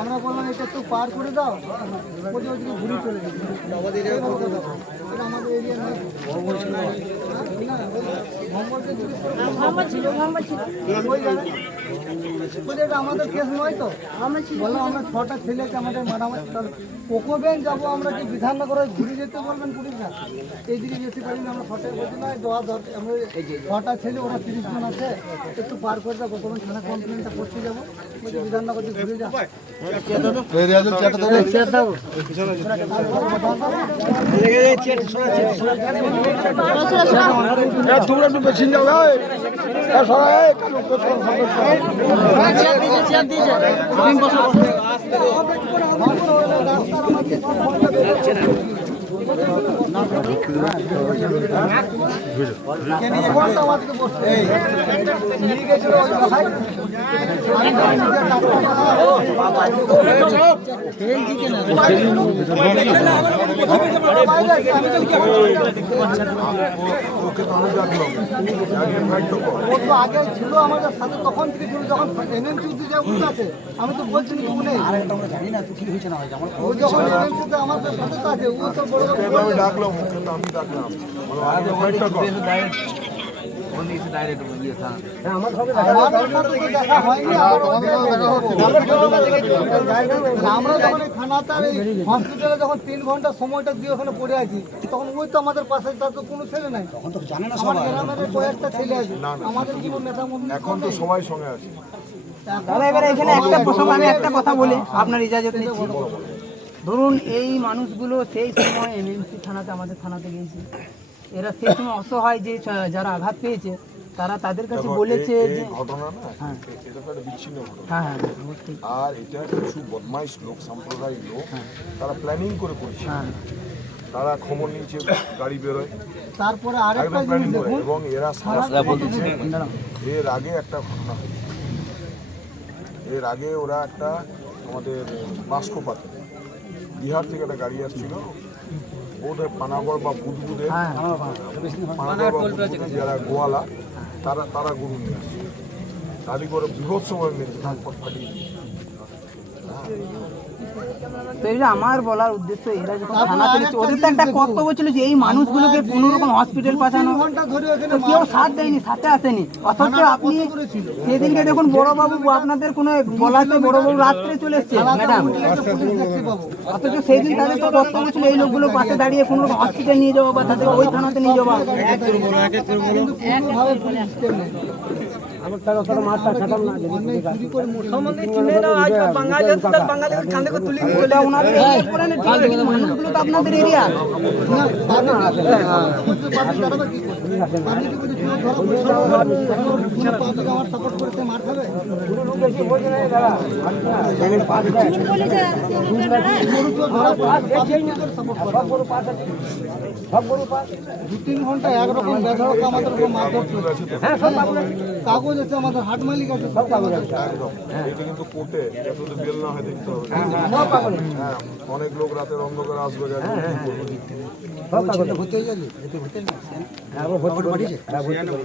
আমরা বললাম, এটা একটু পার করে দাও। ওদিকে ঘুরে চলে যাবে আমাদের এরিয়া নয় মোহাম্মদ ছিল ছিল। এটা আমাদের কেস নয় তো। বললাম আমরা ছটা ছেলেকে আমাদের মারামারি তাহলে কোকোবেন যাব আমরা কি বিধাননগরে ঘুরে যেতে বলবেন পুলিশরা এইদিকে যেতে পারি না আমরা ছটায় বলছি না দেওয়া দরকার আমরা ছটা ছেলে ওরা তিরিশ জন আছে একটু পার করে দেবো কোকোবেন থানা কমপ্লেনটা করতে যাব। বলছি বিধাননগর দিয়ে ঘুরে যাব আমাদেরকে বসতে নিয়ে গেছিল ওই আগে ছিল আমাদের সাথে তখন থেকে আমি তো বলছি না ও নেই। জানি না তুই কি হয়েছে না ও যখন এনএমসি তে আমাদের সাথে আছে, ও তো বড় ওকে তো আমি ডাকলাম আমরা যখন এই হসপিটালে যখন তিন ঘণ্টা সময়টা দিয়ে ওখানে পড়ে আছি তখন ওই তো আমাদের পাশে তার তো কোনো ছেলে নাই। তখন তো জানে না আমার গ্রামের কয়েকটা ছেলে আছে। আমাদের নেতা এখন তো সবাই সঙ্গে আছে। দাদা এবারে এখানে একটা প্রসঙ্গ আমি একটা কথা বলি। আপনার ইজাজত নিচ্ছি। ধরুন এই মানুষগুলো সেই সময় এমএমসি থানাতে আমাদের থানাতে গিয়েছে এরা সেই সময় অসহায় যে যারা আঘাত পেয়েছে তারা তাদের কাছে বলেছে যে ঘটনা না এ- এটা তো একটা বিচ্ছিন্ন ঘটনা। হ্যাঁ হ্যাঁ আর এটা কিছু বদমাইশ লোক সাম্প্রদায়িক লোক তারা প্ল্যানিং করে করেছে। হ্যাঁ। তারা খবর নিয়েছে গাড়ি বেরোয়। তারপরে আরেকটা প্ল্যানিং জিনিস করে দেখুন এবং এরা সারা এর আগে একটা ঘটনা হয়েছে। এর আগে ওরা একটা আমাদের বাস্কোপাতে বিহার থেকে একটা গাড়ি আসছিল। ওদের পানাগড় বা বুদবুদে হ্যাঁ পানাগড় বা বুদবুদে যারা গোয়ালা তারা তারা গরু নিয়ে আসছে গাড়ি করে বৃহৎ সময় মেরেছে ফাটিয়ে দিয়েছে। তো এই যে আমার বলার উদ্দেশ্য এরা যখন থানাতে গেছে ওদের তো একটা কর্তব্য ছিল যে এই মানুষগুলোকে কোনো রকম হসপিটাল পাঠানো। তো কেউ সাথ দেয়নি সাথে আসেনি। অথচ আপনি সেদিনকে দেখুন বড়বাবু আপনাদের কোনো বলাতে বড়বাবু রাত্রে চলে এসছে ম্যাডাম পুলিশ দেখতে পাবো। অথচ সেই দিন তাদের তো কর্তব্য ছিল এই লোকগুলো পাশে দাঁড়িয়ে কোনো হসপিটাল নিয়ে যাওয়া বা তাদের ওই থানাতে নিয়ে যাওয়া। দু তিন ঘণ্টা একরকম বেধড়ক আমাদের কাগজ আছে আমাদের হাট মালিক আছে সব কাগজ আছে। একদম। এটা কিন্তু কোর্টে যত তো বেল না হয় দেখতে হবে। হ্যাঁ অনেক লোক রাতের অন্ধকারে আসবে যাবে?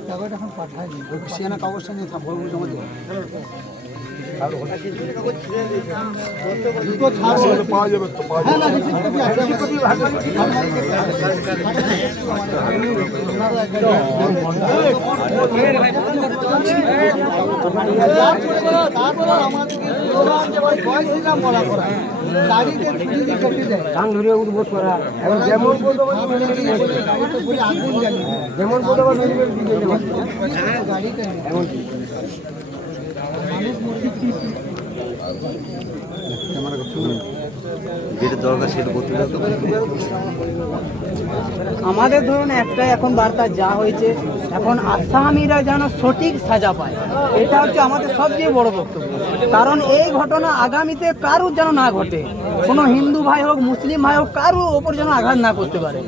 কাগজ এখন পাঠায়নি। দুটো ছাড় পাওয়া যাবে তো পাওয়া যাবে হ্যাঁ না রিসিপ্ট কপি আছে আমাদের। তারপরে আমাদেরকে স্লোগান যে ভাই জয় শ্রীরাম বলা করা গাড়িতে ছুরি দিয়ে কেটে দেয় উঠবোস করা যেমন যেটা দরকার সেটা আমাদের ধরুন একটা এখন বার্তা যা হয়েছে এখন আসামিরা যেন সঠিক সাজা পায়, এটা হচ্ছে আমাদের সবচেয়ে বড় বক্তব্য। কারণ এই ঘটনা আগামীতে কারুর যেন না ঘটে, কোনো হিন্দু ভাই হোক, মুসলিম ভাই হোক, কারুর ওপর যেন আঘাত না করতে পারে।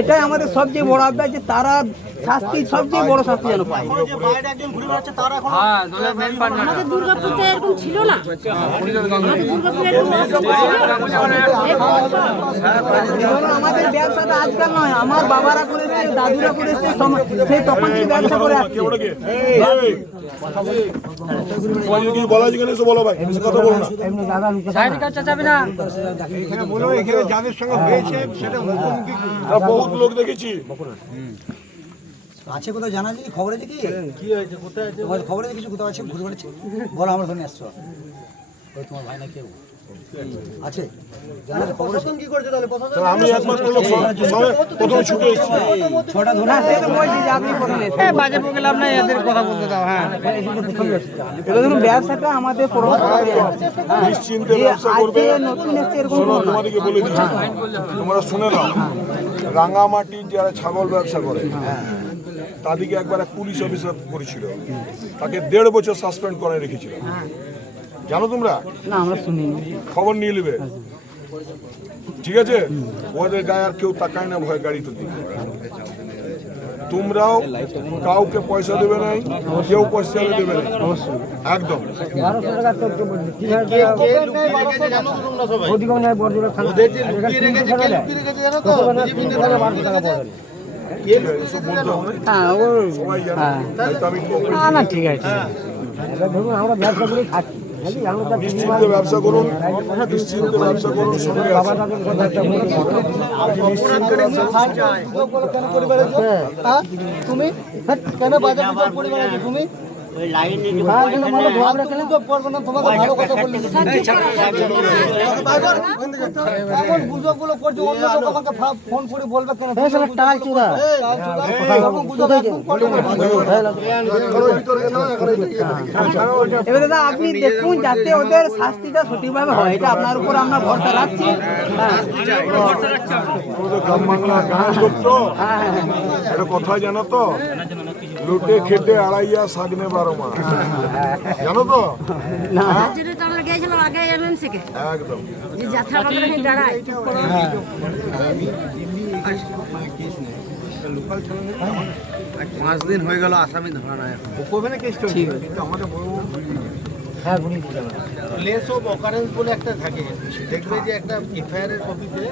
এটাই আমাদের সবচেয়ে বড় আব্যাস যে তারা শাস্তি সবচেয়ে বড় শাস্তি যেন পায় আমাদের দুর্গাপুরতে এরকম ছিল না আমাদের ব্যবসাটা আজকাল নয় আমার বাবারা করেছে দাদুরা করেছে সেই তখন থেকে ব্যবসা করে আসছে তোমার যদি কিছু বলা আছে এখানে এসে বলো ভাই বেশি কথা বলো না আর বহুত লোক দেখেছি আছে কোথাও জানা যায় খবর আছে কি? কি হয়েছে কোথায় আছে? তোমার খবর আছে কিছু? কোথাও আছে? ঘুরে বেড়াচ্ছে? বলো আমার ফোনে আসছো। ওই তোমার ভাই না কেউ? আছে? হ্যাঁ ব্যবসাটা আমাদের তোমরা শুনে নাও রাঙামাটির যারা ছাগল ব্যবসা করে তাদেরকে একবার এক পুলিশ অফিসার করেছিল। তাকে দেড় বছর সাসপেন্ড করে রেখেছিল জানো তোমরা? না আমরা শুনিনি। খবর নিয়ে নেবে। ঠিক আছে? ওদের গায়ে আর কেউ তাকায় না ভয় গাড়ি তুলতে তোমরাও কাউকে পয়সা দেবে নাই কেউ পয়সা দেবে না একদম। জানে তাই তো না না ঠিক আছে নিশ্চিন্তে ব্যবসা করুন নিশ্চিন্তে ব্যবসা করুন সঙ্গে করে? তুমি হ্যাঁ, কেন বাজার তুমি হ্যাঁ, কিন্তু ভালো ভালো তুমি তো করবে না, তোমাকে ভালো কথা বললে তো। এখন গুজবগুলো করছে, অন্য লোক আমাকে ফোন করে বলবে কেন? টাল না। এবার দাদা আপনি দেখুন যাতে ওদের শাস্তিটা সঠিকভাবে হয় এটা আপনার উপর আমরা ভরসা রাখছি হ্যাঁ গ্রাম বাংলা গান করতো এটা কথা জানো তো লুটে খেটে আড়াইয়া সাগনে বারো মাস। জানো তো? কে। একদম। আমাদের পাঁচ দিন হয়ে গেল আসামি ধরা নাই প্লেস অফ অকারেন্স বলে একটা থাকে। দেখবে যে একটা এফআইআর এর কপিতে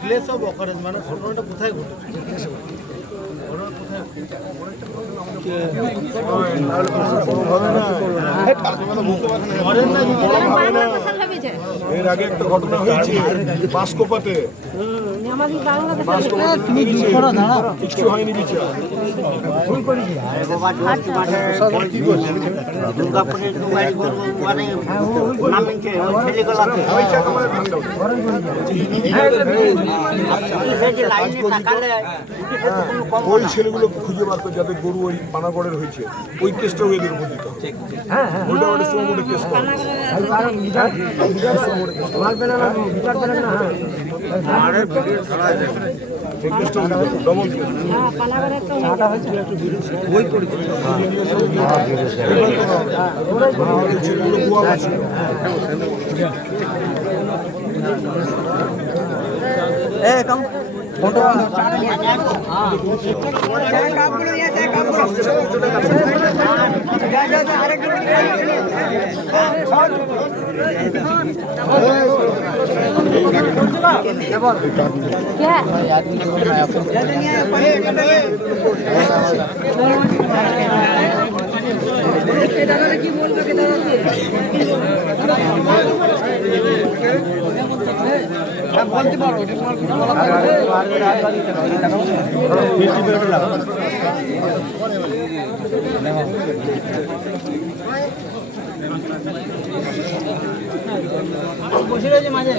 প্লেস অফ অকারেন্স মানে ঘটনাটা কোথায় ঘটেছে ঘটনা কোথায় করেন না বাংলা ভাষা ভেবেছে এর আগে একটা ঘটনা হয়েছে বাসকোপাতে আমাদের কিছু হয়নি বিচার। ওই ছেলেগুলোকে খুঁজে বার করে যাদের গরু ওই পানাগড়ের হয়েছে ওই কেসটা এদের উপর দিতে হবে। ওইটা ওটা কেস এই কেসটা যা আরেকজন বসে রয়েছে মাঝে